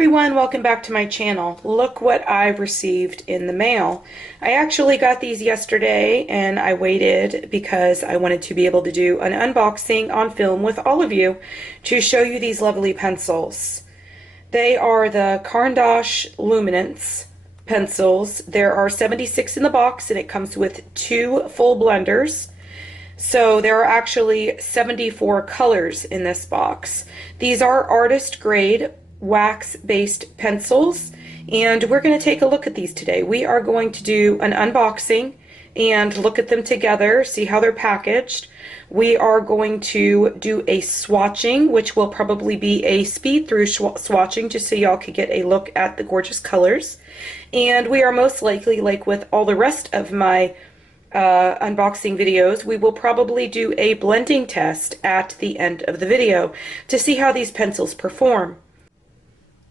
everyone, welcome back to my channel. Look what I received in the mail. I actually got these yesterday and I waited because I wanted to be able to do an unboxing on film with all of you to show you these lovely pencils. They are the Caran Luminance pencils. There are 76 in the box and it comes with 2 full blenders. So there are actually 74 colors in this box. These are artist grade wax-based pencils, and we're going to take a look at these today. We are going to do an unboxing and look at them together, see how they're packaged. We are going to do a swatching, which will probably be a speed-through swatching, just so y'all could get a look at the gorgeous colors. And we are most likely, like with all the rest of my unboxing videos, we will probably do a blending test at the end of the video to see how these pencils perform.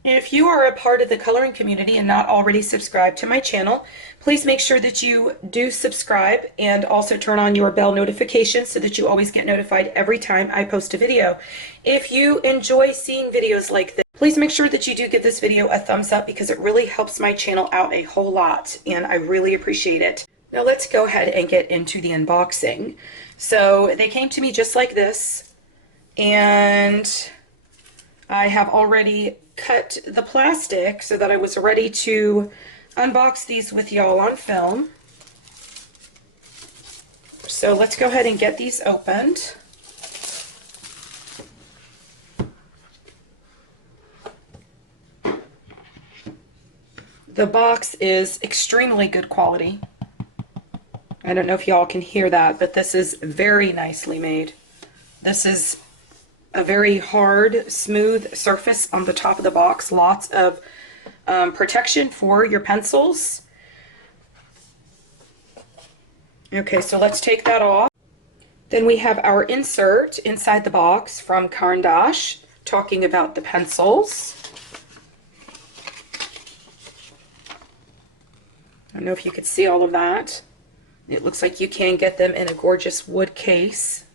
If you are a part of the coloring community and not already subscribed to my channel, please make sure that you do subscribe and also turn on your bell notifications so that you always get notified every time I post a video. If you enjoy seeing videos like this, please make sure that you do give this video a thumbs up because it really helps my channel out a whole lot and I really appreciate it. Now let's go ahead and get into the unboxing. So they came to me just like this, and I have already cut the plastic so that I was ready to unbox these with y'all on film. So let's go ahead and get these opened. The box is extremely good quality. I don't know if y'all can hear that, but this is very nicely made. This is a very hard, smooth surface on the top of the box. Lots of protection for your pencils. Okay, so let's take that off. Then we have our insert inside the box from Caran, talking about the pencils. I don't know if you could see all of that. It looks like you can get them in a gorgeous wood case.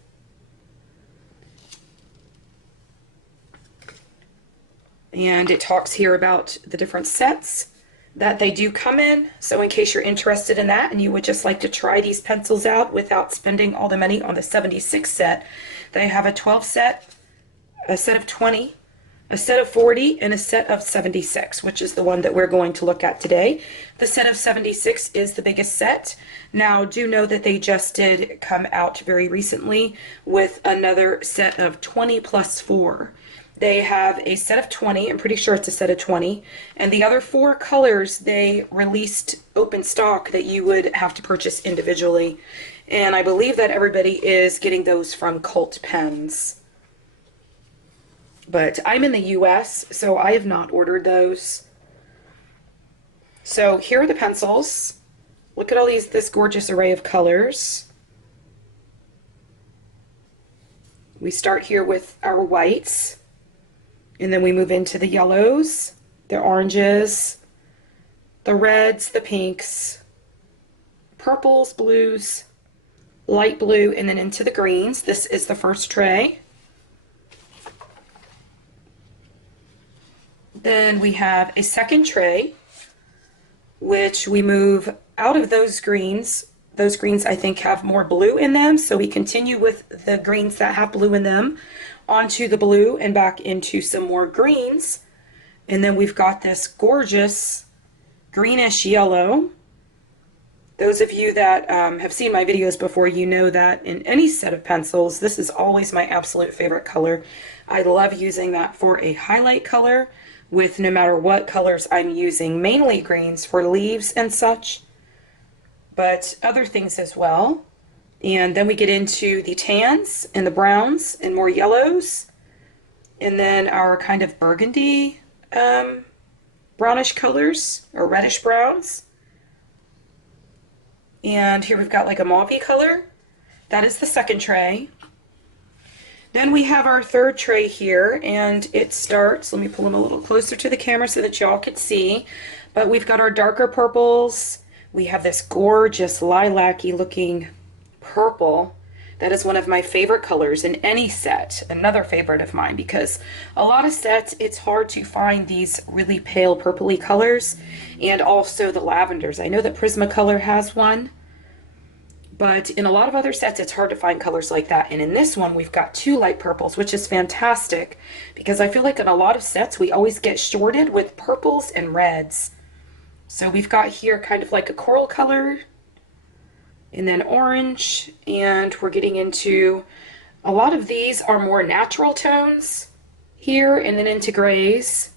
And it talks here about the different sets that they do come in. So in case you're interested in that and you would just like to try these pencils out without spending all the money on the 76 set, they have a 12 set, a set of 20, a set of 40, and a set of 76, which is the one that we're going to look at today. The set of 76 is the biggest set. Now, do know that they just did come out very recently with another set of 20 plus 4. They have a set of 20, I'm pretty sure it's a set of 20, and the other 4 colors they released open stock that you would have to purchase individually. And I believe that everybody is getting those from Cult Pens. But I'm in the US, so I have not ordered those. So here are the pencils. Look at all this gorgeous array of colors. We start here with our whites, and then we move into the yellows, the oranges, the reds, the pinks, purples, blues, light blue, and then into the greens. This is the first tray. Then we have a second tray, which we move out of those greens. Those greens I think have more blue in them, so we continue with the greens that have blue in them onto the blue and back into some more greens. And then we've got this gorgeous greenish yellow. Those of you that have seen my videos before, you know that in any set of pencils, this is always my absolute favorite color. I love using that for a highlight color with no matter what colors I'm using, mainly greens for leaves and such, but other things as well. And then we get into the tans and the browns and more yellows, and then our kind of burgundy brownish colors, or reddish browns. And here we've got like a mauve color. That is the second tray. Then we have our third tray here, and it starts, let me pull them a little closer to the camera so that y'all can see, but we've got our darker purples. We have this gorgeous lilac-y looking purple. That is one of my favorite colors in any set, another favorite of mine, because a lot of sets it's hard to find these really pale purpley colors, and also the lavenders. I know that Prismacolor has one, but in a lot of other sets it's hard to find colors like that. And in this one we've got two light purples, which is fantastic, because I feel like in a lot of sets we always get shorted with purples and reds. So we've got here kind of like a coral color, and then orange, and we're getting into a lot of these are more natural tones here, and then into grays,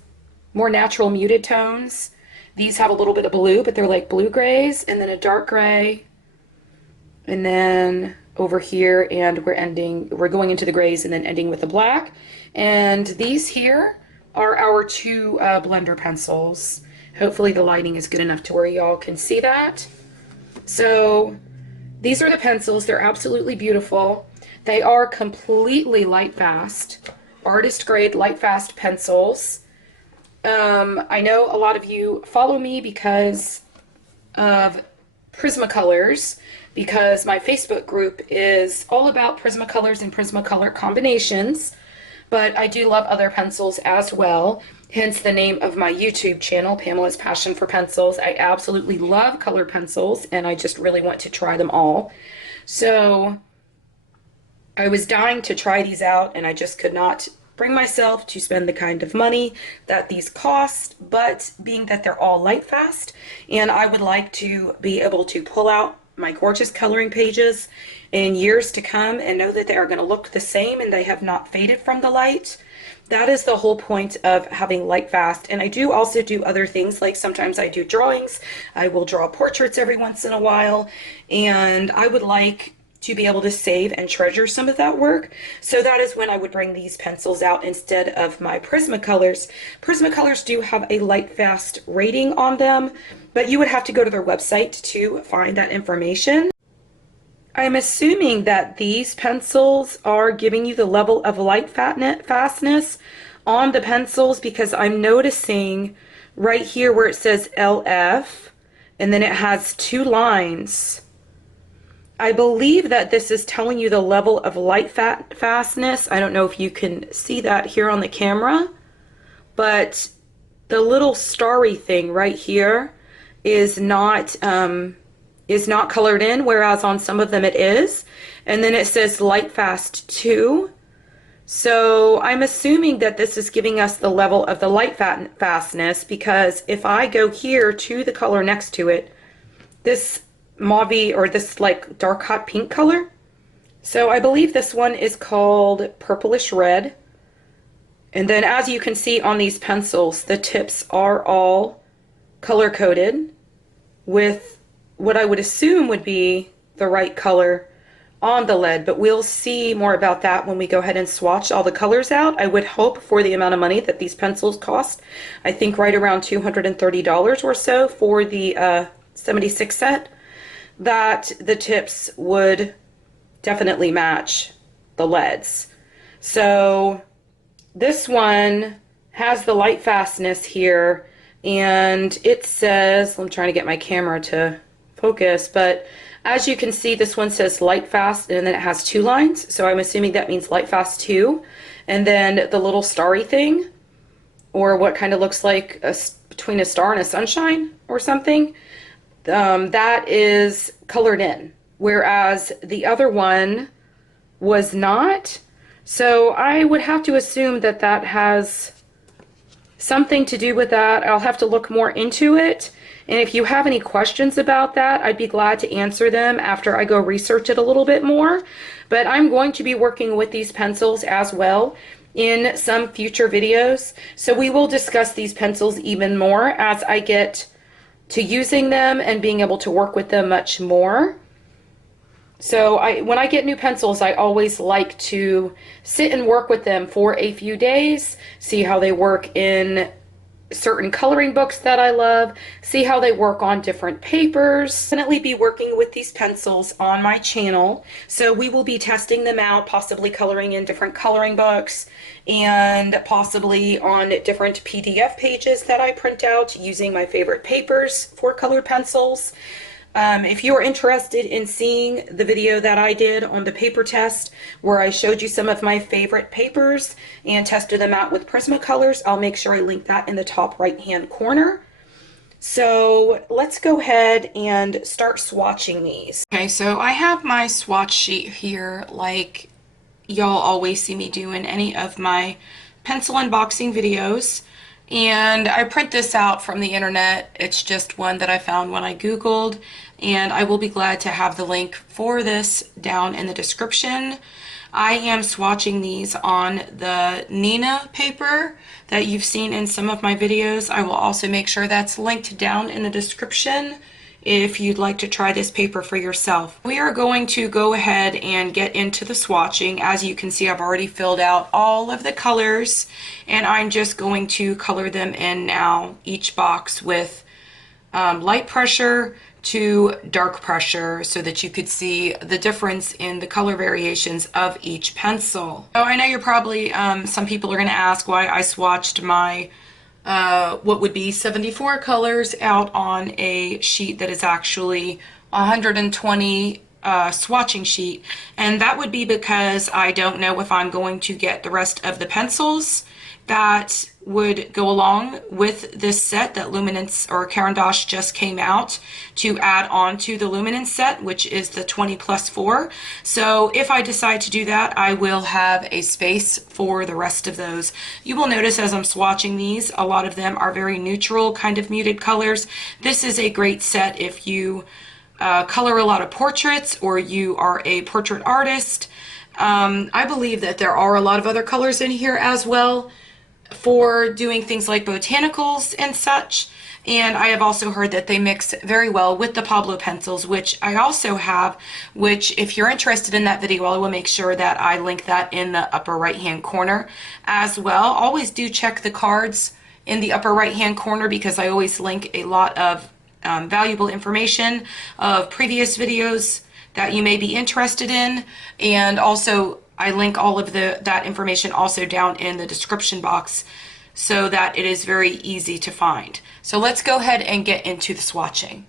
more natural muted tones. These have a little bit of blue, but they're like blue grays, and then a dark gray, and then over here, and we're going into the grays and then ending with the black. And these here are our two blender pencils. Hopefully the lighting is good enough to where y'all can see that. So these are the pencils. They're absolutely beautiful. They are completely light fast, artist grade light fast pencils. I know a lot of you follow me because of Prismacolors, because my Facebook group is all about Prismacolors and Prismacolor combinations, but I do love other pencils as well. Hence the name of my YouTube channel, Pamela's Passion for Pencils. I absolutely love color pencils, and I just really want to try them all. So I was dying to try these out, and I just could not bring myself to spend the kind of money that these cost, but being that they're all light fast, and I would like to be able to pull out my gorgeous coloring pages in years to come and know that they are going to look the same and they have not faded from the light. That is the whole point of having light fast. And I do also do other things, like sometimes I do drawings. I will draw portraits every once in a while, and I would like to be able to save and treasure some of that work. So that is when I would bring these pencils out instead of my Prismacolors. Prismacolors do have a light fast rating on them, but you would have to go to their website to find that information. I'm assuming that these pencils are giving you the level of light fastness on the pencils, because I'm noticing right here where it says LF and then it has two lines. I believe that this is telling you the level of light fastness. I don't know if you can see that here on the camera, but the little starry thing right here is not colored in, whereas on some of them it is. And then it says light fast 2. So I'm assuming that this is giving us the level of the light fastness, because if I go here to the color next to it, this mauve or this like dark hot pink color. So I believe this one is called purplish red. And then as you can see on these pencils, the tips are all color coded with what I would assume would be the right color on the lead, but we'll see more about that when we go ahead and swatch all the colors out. I would hope for the amount of money that these pencils cost, I think right around $230 or so for the 76 set, that the tips would definitely match the leads. So this one has the light fastness here, and it says, I'm trying to get my camera to focus, but as you can see, this one says light fast, and then it has two lines, so I'm assuming that means light fast 2. And then the little starry thing, or what kind of looks like between a star and a sunshine or something, that is colored in, whereas the other one was not. So I would have to assume that that has something to do with that. I'll have to look more into it. And if you have any questions about that, I'd be glad to answer them after I go research it a little bit more. But I'm going to be working with these pencils as well in some future videos. So we will discuss these pencils even more as I get to using them and being able to work with them much more. So when I get new pencils, I always like to sit and work with them for a few days, see how they work in certain coloring books that I love, see how they work on different papers. Definitely be working with these pencils on my channel, so we will be testing them out, possibly coloring in different coloring books and possibly on different PDF pages that I print out using my favorite papers for colored pencils. If you are interested in seeing the video that I did on the paper test where I showed you some of my favorite papers and tested them out with Prismacolors, I'll make sure I link that in the top right hand corner. So let's go ahead and start swatching these. Okay, so I have my swatch sheet here like y'all always see me do in any of my pencil unboxing videos. And I print this out from the internet. It's just one that I found when I Googled, and I will be glad to have the link for this down in the description. I am swatching these on the Nina paper that you've seen in some of my videos. I will also make sure that's linked down in the description if you'd like to try this paper for yourself. We are going to go ahead and get into the swatching. As you can see, I've already filled out all of the colors, and I'm just going to color them in now, each box with light pressure to dark pressure, so that you could see the difference in the color variations of each pencil. So I know you're probably, some people are going to ask why I swatched my what would be 74 colors out on a sheet that is actually 120 swatching sheet, and that would be because I don't know if I'm going to get the rest of the pencils that would go along with this set that Luminance or Caran just came out to add on to the Luminance set, which is the 20+4. So if I decide to do that, I will have a space for the rest of those. You will notice as I'm swatching these, a lot of them are very neutral, kind of muted colors. This is a great set if you color a lot of portraits or you are a portrait artist. I believe that there are a lot of other colors in here as well for doing things like botanicals and such, and I have also heard that they mix very well with the Pablo pencils, which I also have, which if you're interested in that video, I will make sure that I link that in the upper right hand corner as well. Always do check the cards in the upper right hand corner because I always link a lot of valuable information of previous videos that you may be interested in, and also I link all of that information also down in the description box so that it is very easy to find. So let's go ahead and get into the swatching.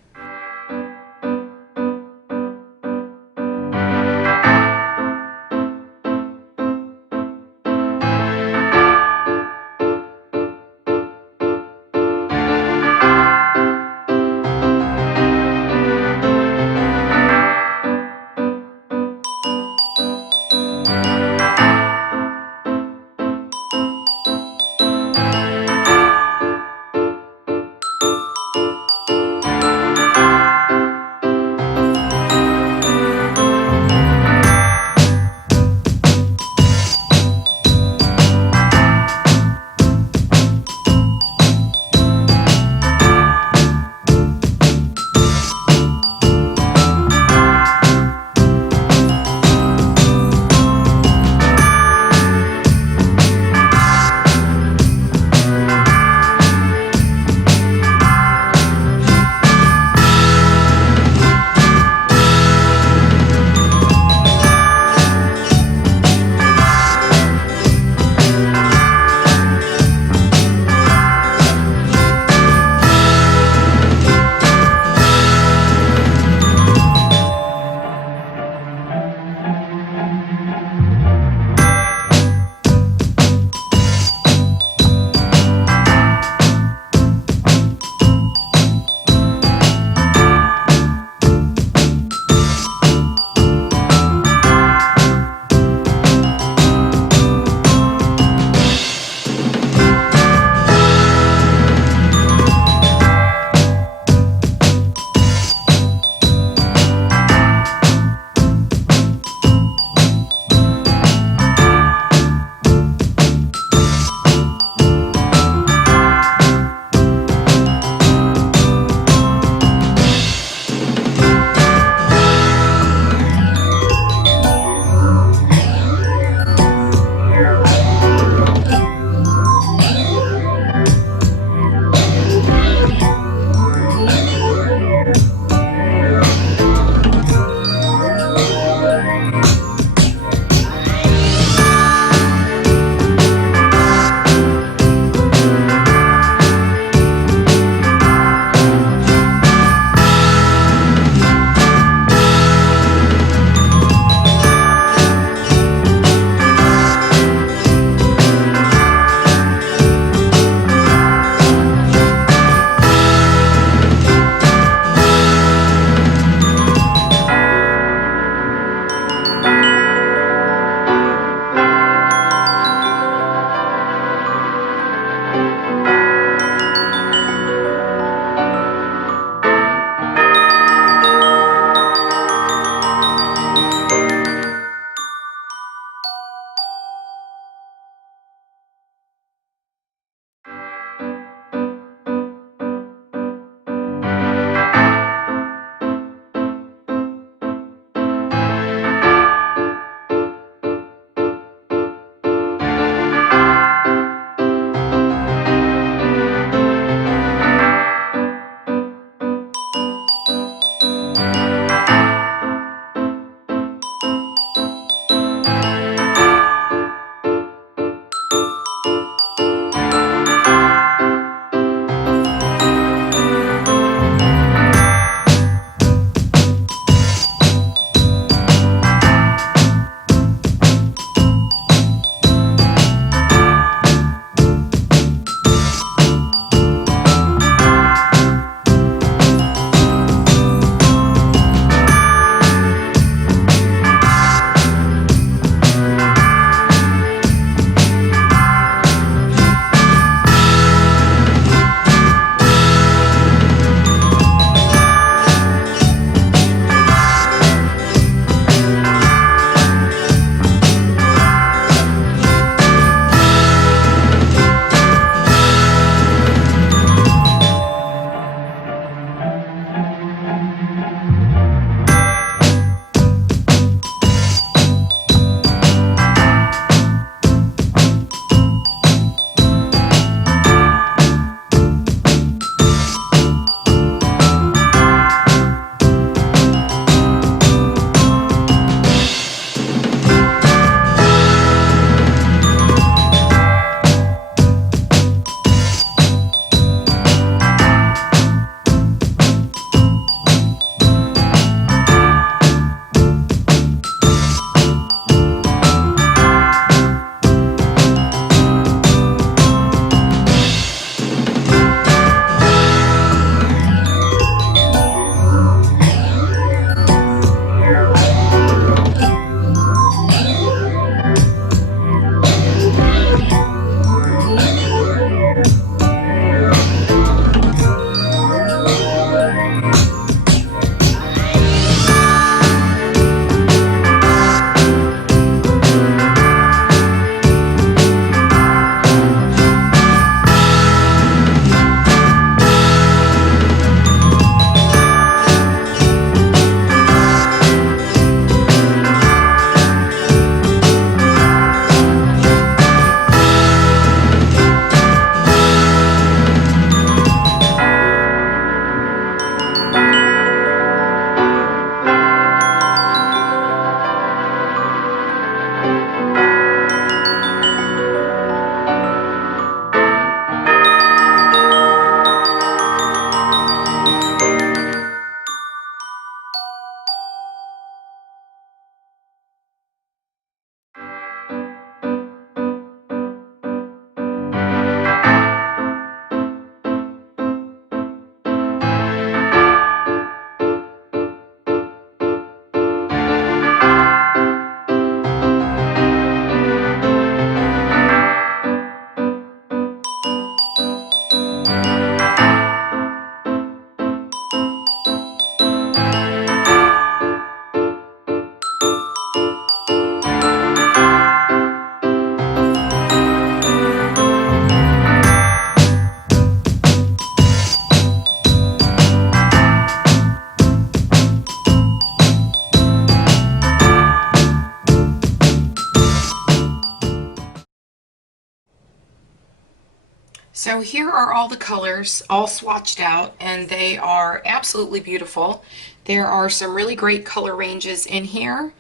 So here are all the colors all swatched out, and they are absolutely beautiful. There are some really great color ranges in here.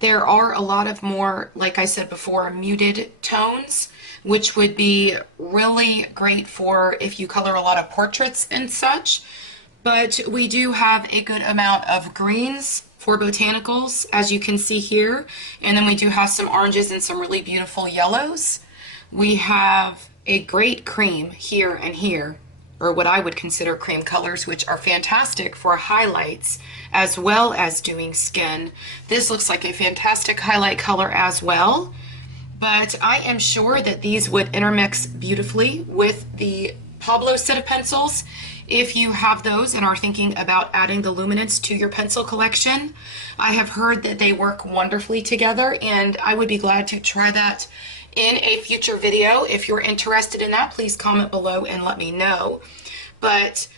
There are a lot of more, like I said before, muted tones, which would be really great for if you color a lot of portraits and such. But we do have a good amount of greens for botanicals, as you can see here. And then we do have some oranges and some really beautiful yellows. We have a great cream here and here, or what I would consider cream colors, which are fantastic for highlights as well as doing skin. This looks like a fantastic highlight color as well, but I am sure that these would intermix beautifully with the Pablo set of pencils. If you have those and are thinking about adding the Luminance to your pencil collection, I have heard that they work wonderfully together, and I would be glad to try that in a future video. If you're interested in that, please comment below and let me know. But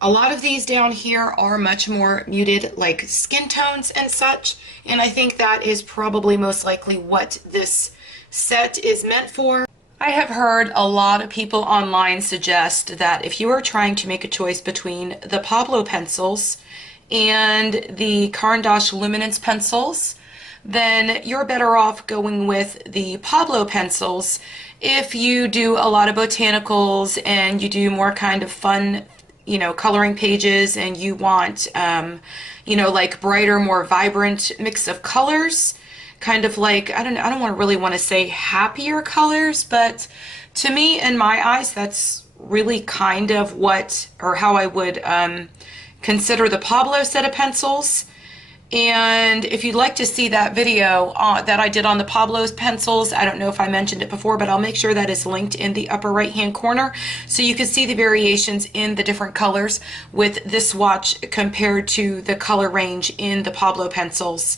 a lot of these down here are much more muted, like skin tones and such, and I think that is probably most likely what this set is meant for. I have heard a lot of people online suggest that if you are trying to make a choice between the Pablo pencils and the Caran Luminance pencils, then you're better off going with the Pablo pencils if you do a lot of botanicals and you do more kind of fun, you know, coloring pages, and you want, you know, like brighter, more vibrant mix of colors, kind of like, I don't really want to say happier colors, but to me, in my eyes, that's really kind of what, or how I would consider the Pablo set of pencils. And if you'd like to see that video that I did on the Pablo's pencils, I don't know if I mentioned it before, but I'll make sure that is linked in the upper right hand corner so you can see the variations in the different colors with this swatch compared to the color range in the Pablo pencils.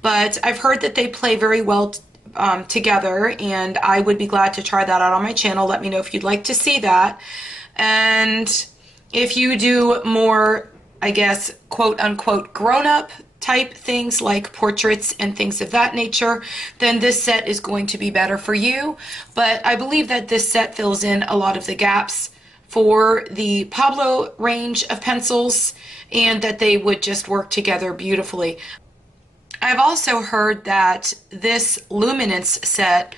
But I've heard that they play very well together, and I would be glad to try that out on my channel. Let me know if you'd like to see that. And if you do more, I guess, quote unquote, grown-up type things like portraits and things of that nature, then this set is going to be better for you. But I believe that this set fills in a lot of the gaps for the Pablo range of pencils, and that they would just work together beautifully. I've also heard that this Luminance set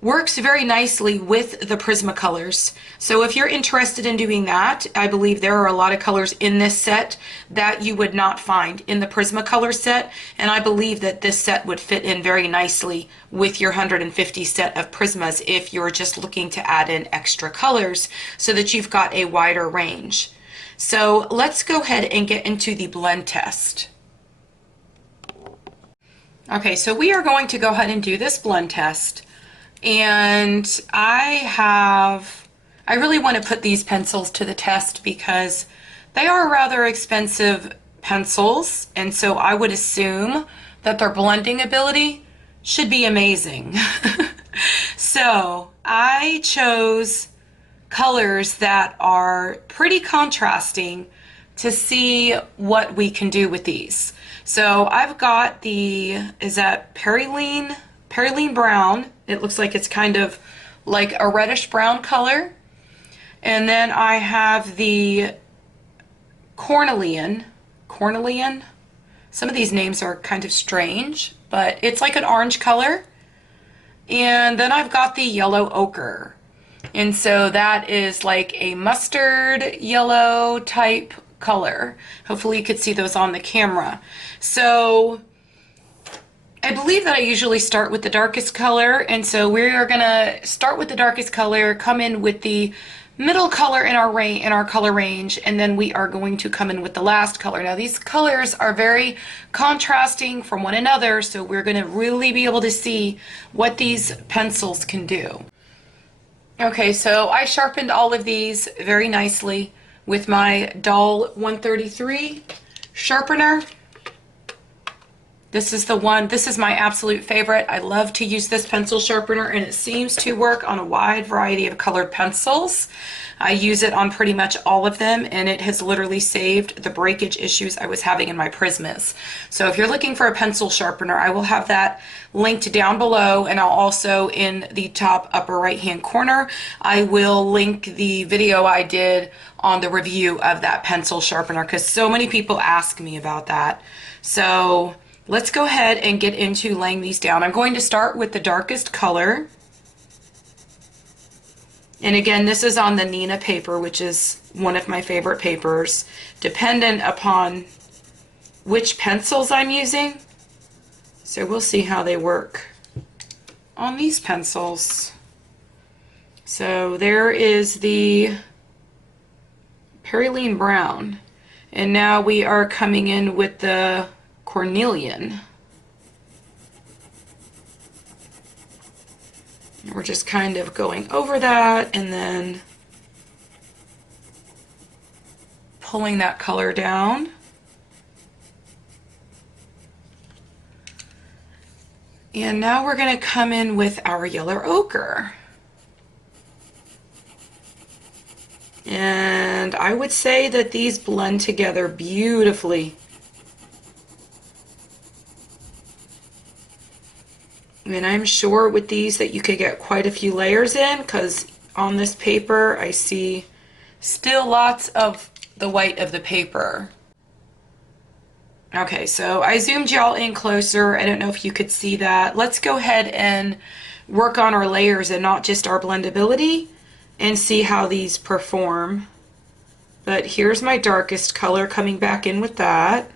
works very nicely with the Prismacolors. So if you're interested in doing that, I believe there are a lot of colors in this set that you would not find in the Prismacolor set, and I believe that this set would fit in very nicely with your 150 set of Prismas if you're just looking to add in extra colors so that you've got a wider range. So let's go ahead and get into the blend test. Okay, so we are going to go ahead and do this blend test. And I really want to put these pencils to the test because they are rather expensive pencils, and so I would assume that their blending ability should be amazing. So I chose colors that are pretty contrasting to see what we can do with these. So I've got the, is that Perylene Brown. It looks like it's kind of like a reddish brown color. And then I have the Cornelian. Some of these names are kind of strange, but it's like an orange color. And then I've got the Yellow Ochre. And so that is like a mustard yellow type color. Hopefully you could see those on the camera. So I believe that I usually start with the darkest color, and so we are gonna start with the darkest color, come in with the middle color in our color range, and then we are going to come in with the last color. Now these colors are very contrasting from one another, so we're gonna really be able to see what these pencils can do. Okay, so I sharpened all of these very nicely with my Dull 133 sharpener. This is the one, this is my absolute favorite. I love to use this pencil sharpener, and it seems to work on a wide variety of colored pencils. I use it on pretty much all of them, and it has literally saved the breakage issues I was having in my Prismas. So if you're looking for a pencil sharpener, I will have that linked down below, and I'll also in the top upper right hand corner, I will link the video I did on the review of that pencil sharpener, because so many people ask me about that. So let's go ahead and get into laying these down. I'm going to start with the darkest color. And again, this is on the Nina paper, which is one of my favorite papers. Dependent upon which pencils I'm using. So we'll see how they work on these pencils. So there is the Perylene Brown. And now we are coming in with the Cornelian. We're just kind of going over that and then pulling that color down. And now we're going to come in with our yellow ochre. And I would say that these blend together beautifully. And I'm sure with these that you could get quite a few layers in, because on this paper I see still lots of the white of the paper. Okay, so I zoomed y'all in closer. I don't know if you could see that. Let's go ahead and work on our layers and not just our blendability and see how these perform. But here's my darkest color coming back in with that.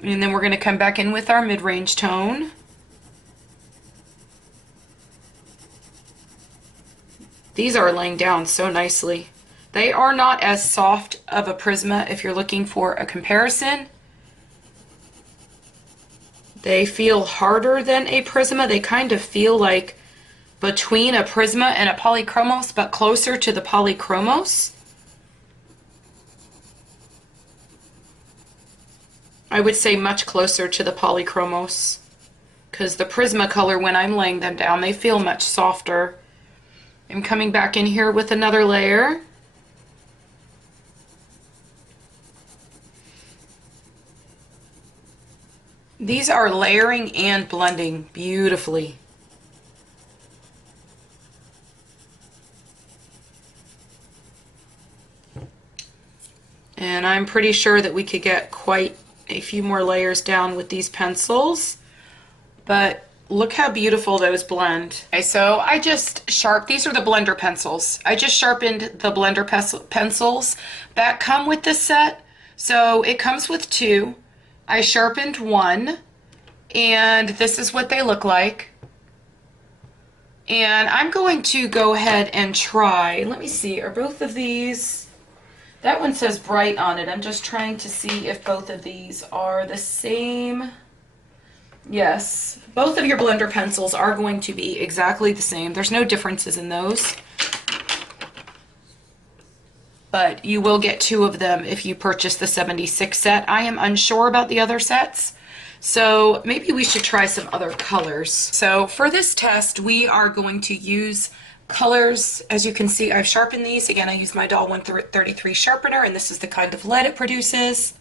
And then we're going to come back in with our mid-range tone. These are laying down so nicely. They are not as soft of a Prisma if you're looking for a comparison. They feel harder than a Prisma. They kind of feel like between a Prisma and a Polychromos, but closer to the Polychromos. I would say much closer to the Polychromos, because the Prisma color, when I'm laying them down, they feel much softer. I'm coming back in here with another layer. These are layering and blending beautifully. And I'm pretty sure that we could get quite a few more layers down with these pencils, but look how beautiful those blend. Okay, so I just these are the blender pencils. I just sharpened the blender pencils that come with this set. So it comes with two. I sharpened one, and this is what they look like. And I'm going to go ahead and try, let me see, are both of these, that one says bright on it. I'm just trying to see if both of these are the same. Yes, both of your blender pencils are going to be exactly the same. There's no differences in those. But you will get two of them if you purchase the 76 set. I am unsure about the other sets, so maybe we should try some other colors. So for this test, we are going to use colors. As you can see, I've sharpened these. Again, I use my Doll 133 sharpener, and this is the kind of lead it produces.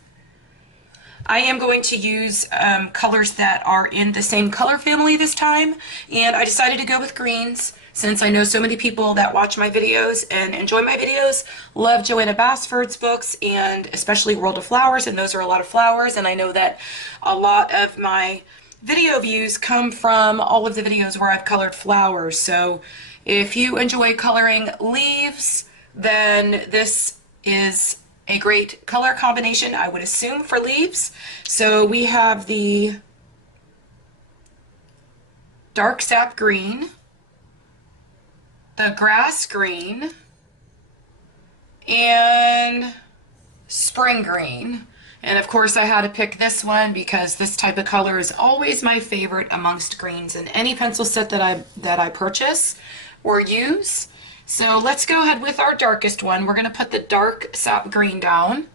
I am going to use colors that are in the same color family this time, and I decided to go with greens since I know so many people that watch my videos and enjoy my videos love Joanna Basford's books, and especially World of Flowers, and those are a lot of flowers, and I know that a lot of my video views come from all of the videos where I've colored flowers. So if you enjoy coloring leaves, then this is a great color combination, I would assume, for leaves. So we have the dark sap green, the grass green, and spring green. And of course I had to pick this one because this type of color is always my favorite amongst greens in any pencil set that I purchase or use. So let's go ahead with our darkest one. We're going to put the dark sap green down.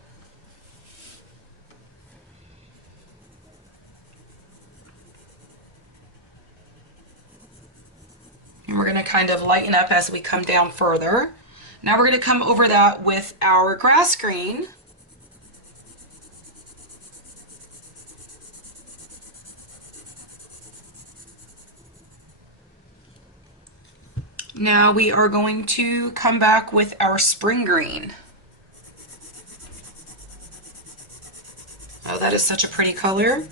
And we're going to kind of lighten up as we come down further. Now we're going to come over that with our grass green. Now we are going to come back with our spring green. Oh, that is such a pretty color.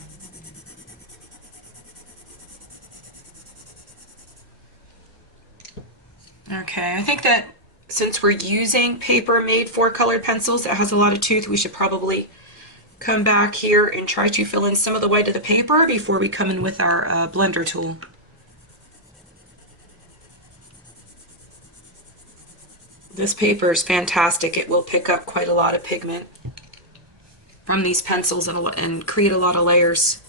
Okay, I think that since we're using paper made for colored pencils that has a lot of tooth, we should probably come back here and try to fill in some of the white of the paper before we come in with our blender tool. This paper is fantastic. It will pick up quite a lot of pigment from these pencils and create a lot of layers.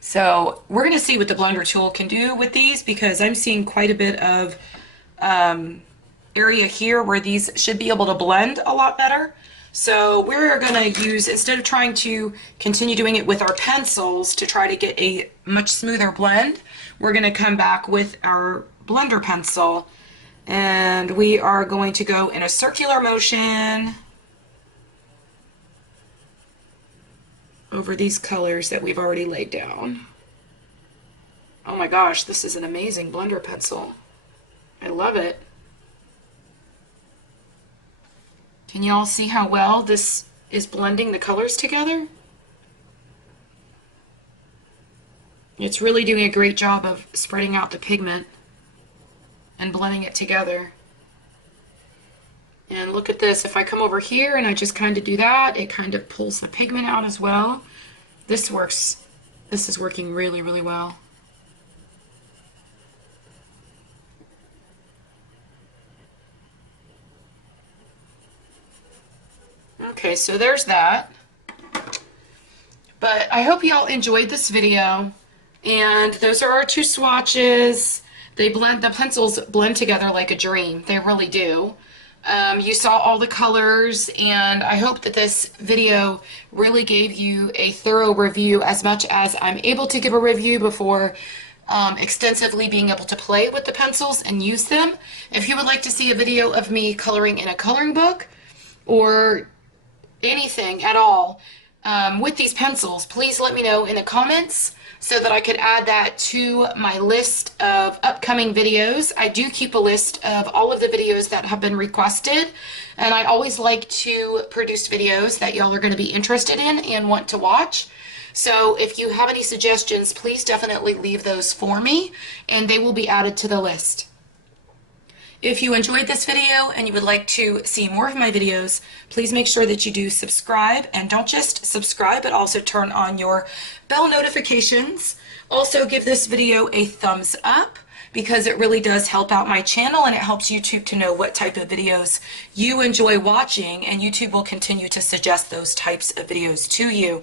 So we're going to see what the blender tool can do with these, because I'm seeing quite a bit of area here where these should be able to blend a lot better. So we're going to use, instead of trying to continue doing it with our pencils to try to get a much smoother blend, we're going to come back with our blender pencil, and we are going to go in a circular motion over these colors that we've already laid down. Oh my gosh, this is an amazing blender pencil. I love it. Can you all see how well this is blending the colors together? It's really doing a great job of spreading out the pigment and blending it together. And look at this, if I come over here and I just kind of do that, it kind of pulls the pigment out as well. This works. This is working really, really well. Okay, so there's that. But I hope you all enjoyed this video. And those are our two swatches. They blend, the pencils blend together like a dream. They really do. You saw all the colors, and I hope that this video really gave you a thorough review, as much as I'm able to give a review before extensively being able to play with the pencils and use them. If you would like to see a video of me coloring in a coloring book or anything at all with these pencils, please let me know in the comments so that I could add that to my list of upcoming videos. I do keep a list of all of the videos that have been requested, and I always like to produce videos that y'all are going to be interested in and want to watch. So if you have any suggestions, please definitely leave those for me, and they will be added to the list. If you enjoyed this video and you would like to see more of my videos, please make sure that you do subscribe, and don't just subscribe, but also turn on your bell notifications. Also give this video a thumbs up, because it really does help out my channel, and it helps YouTube to know what type of videos you enjoy watching, and YouTube will continue to suggest those types of videos to you.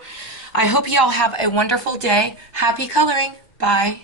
I hope you all have a wonderful day. Happy coloring. Bye.